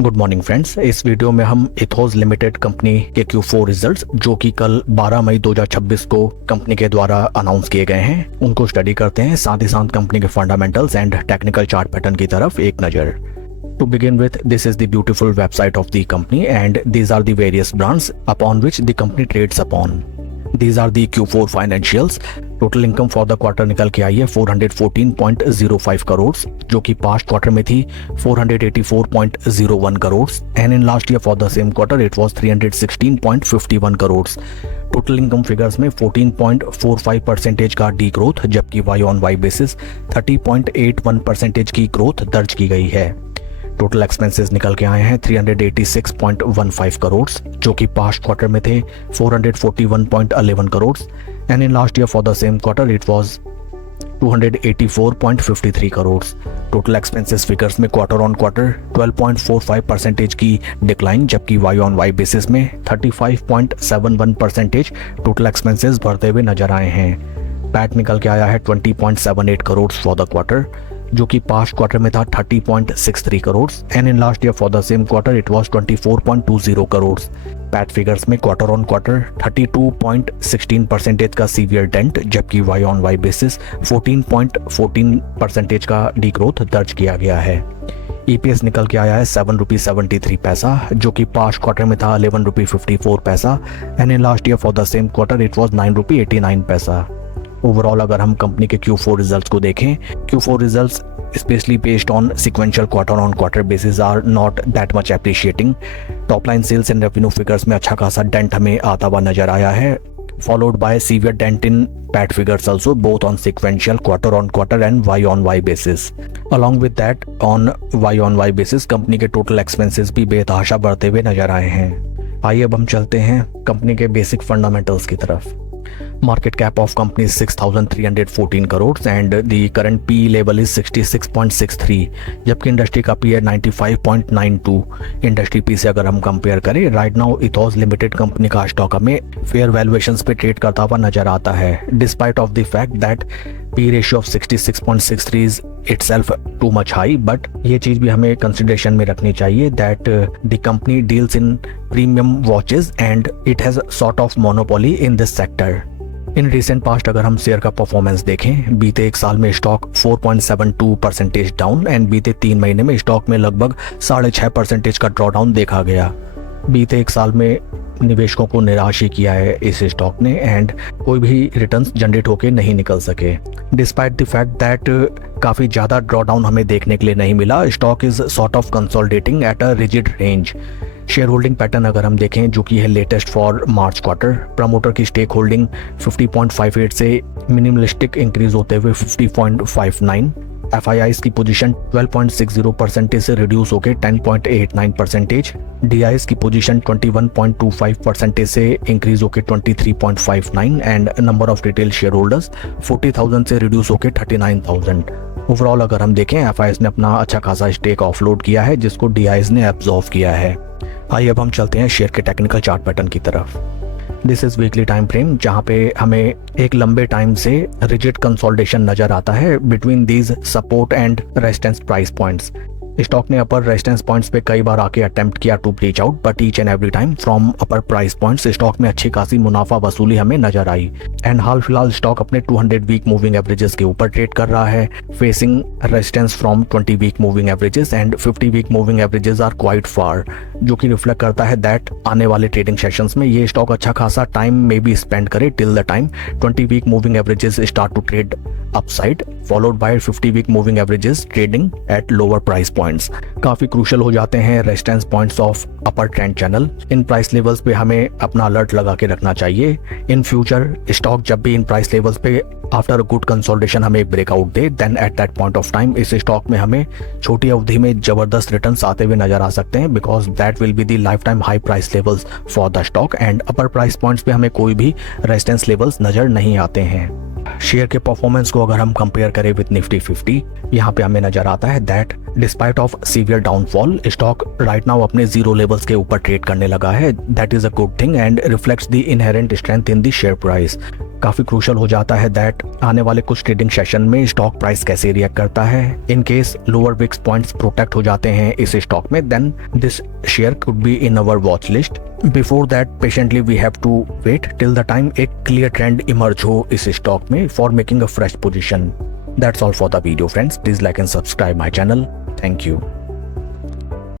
Good morning friends. इस video में हम इथोस लिमिटेड कंपनी के Q4 रिजल्ट्स जो कि कल 12 मई 2026 को कंपनी के द्वारा अनाउंस किए गए हैं उनको स्टडी करते हैं, साथ ही साथ कंपनी के fundamentals and technical chart pattern की तरफ एक नज़र। To begin with, this is the beautiful website of the company and these are the various brands upon which the company trades upon. These are the Q4 financials. Total income for the quarter निकल के आई है 414.05 करोड़, जो कि past quarter में थी 484.01 crore and in last year for the same quarter it was 316.51 crore. Total income figures में 14.45% का D growth, जबकि वाई ऑन वाई बेसिस 30.81% की ग्रोथ दर्ज की गई है। टोटल एक्सपेंसेस निकल के आए हैं 386.15 करोड़, जो कि पास्ट क्वार्टर में थे 441.11 crore and in last year for the same quarter it was 284.53 crore. Total expenses figures में क्वार्टर ऑन क्वार्टर 12.45% की डिक्लाइन, जबकि वाई ऑन वाई बेसिस में 35.71% टोटल एक्सपेंसेस बढ़ते हुए नजर आए हैं। पैट निकल के आया है 20.78 करोड़ फॉर द क्वार्टर, जो कि पास्ट क्वार्टर में था 30.63 crore and in last year for the same quarter it was 24.20 crore. PAT figures में क्वार्टर ऑन क्वार्टर 32.16% का सीवियर डेंट, जबकि वाई ऑन वाई बेसिस 14.14% का डी ग्रोथ दर्ज किया गया है। ईपीएस निकल के आया है 7 रुपी 73 पैसा, जो कि पास्ट क्वार्टर में था 11 रुपी 54 पैसा and in last year for the same quarter it was 9 रुपी 89 पैसा। ओवरऑल अगर हम कंपनी के Q4 रिजल्ट्स को देखें, Q4 results specially based on sequential quarter on quarter basis are not that much appreciating. Top line sales and revenue figures में अच्छा खासा dent हमें आता हुआ नजर आया है, followed by severe dent in PAT figures also both on sequential quarter on quarter and Y on Y basis. Along with that on Y basis company के टोटल एक्सपेंसेस भी बेतहाशा बढ़ते हुए नजर आए हैं। आइए अब हम चलते हैं कंपनी के बेसिक फंडामेंटल्स की तरफ। Market cap of company is 6,314 crores and the current PE level is 66.63, जबकि इंडस्ट्री का PE है 95.92। इंडस्ट्री पी से अगर हम कंपेयर करें, right now ethos limited company का स्टॉक हमें फेयर वैल्यूएशंस पे ट्रेड करता हुआ नजर आता है, despite of the fact that PE ratio of 66.63 is itself too much high. But ये चीज भी हमें कंसिडरेशन में रखनी चाहिए that the company deals in premium watches and it has sort of monopoly in this sector. In recent past अगर हम share का परफॉर्मेंस देखें, बीते एक साल में स्टॉक 4.72% डाउन एंड बीते 3 महीने में स्टॉक में लगभग 6.5% का ड्रॉडाउन देखा गया। बीते एक साल में निवेशकों को निराश ही किया है इस स्टॉक ने एंड कोई भी रिटर्न्स जनरेट होके नहीं निकल सके, डिस्पाइट द फैक्ट दैट काफ़ी ज़्यादा ड्रॉडाउन हमें देखने के लिए नहीं मिला। Stock is sort of consolidating at a rigid range. Share holding pattern अगर हम देखें, जो कि है latest for March quarter, promoter की स्टेक होल्डिंग 50.58 से मिनिमलिस्टिक इंक्रीज होते हुए 50.59। FIIs की पोजीशन 12.60% से रिड्यूस होकर 10.89%। DIs की पोजीशन 21.25% से इंक्रीज होकर 23.59 and number of retail share holders 40,000 से रिड्यूस होकर 39,000। ओवरऑल अगर हम देखें, FIIs ने अपना अच्छा खासा स्टेक ऑफलोड किया है, जिसको DIs ने एब्जॉर्व किया है। आइए अब हम चलते हैं शेयर के टेक्निकल चार्ट पैटर्न की तरफ। This is weekly time frame, जहां पे हमें एक लंबे टाइम से रिजिड कंसोलिडेशन नजर आता है between these support and resistance price points. Stock ने अपर रेजिस्टेंस पॉइंट्स पे कई बार आके अटेम्प्ट किया to breach out, but each and every time from upper price points stock में अच्छी खासी मुनाफा वसूली हमें नजर आई एंड हाल फिलहाल स्टॉक अपने 200 वीक मूविंग एवरेजेस के ऊपर ट्रेड कर रहा है, facing resistance from 20 week moving averages and 50 week moving averages are quite far, जो कि रिफ्लेक्ट करता है दैट आने वाले ट्रेडिंग सेशंस में ये स्टॉक अच्छा खासा टाइम में भी स्पेंड करे till the time 20 week moving averages start to trade upside, followed by 50 week moving averages trading at lower price points. काफी क्रूशियल हो जाते हैं resistance points of upper trend channel. इन प्राइस लेवल्स पे हमें अपना अलर्ट लगा के रखना चाहिए। इन फ्यूचर स्टॉक जब भी इन प्राइस लेवल्स पे आफ्टर गुड कंसोलिडेशन हमें एक ब्रेकआउट दे, then at that point of time इस स्टॉक में हमें छोटी अवधि में जबरदस्त रिटर्न्स आते हुए नजर आ सकते हैं, because that will be the life time high price levels for the stock and upper price points पे हमें कोई भी रेजिस्टेंस लेवल्स नजर नहीं आते हैं। शेयर के परफॉर्मेंस को अगर हम कंपेयर करें विद निफ्टी 50, यहाँ पे हमें नजर आता है that despite of severe downfall stock right now अपने जीरो लेवल्स के ऊपर ट्रेड करने लगा है। That is a good thing and reflects the inherent strength in the share price. काफ़ी क्रूशल हो जाता है दैट आने वाले कुछ ट्रेडिंग सेशन में स्टॉक प्राइस कैसे रिएक्ट करता है। In case lower wicks points protect हो जाते हैं इस स्टॉक में, then this share could be in our watch list. Before that patiently we have to wait till the time एक क्लियर ट्रेंड इमर्ज हो इस स्टॉक में for making a fresh position. That's all for the video friends. Please like and subscribe my channel. Thank you.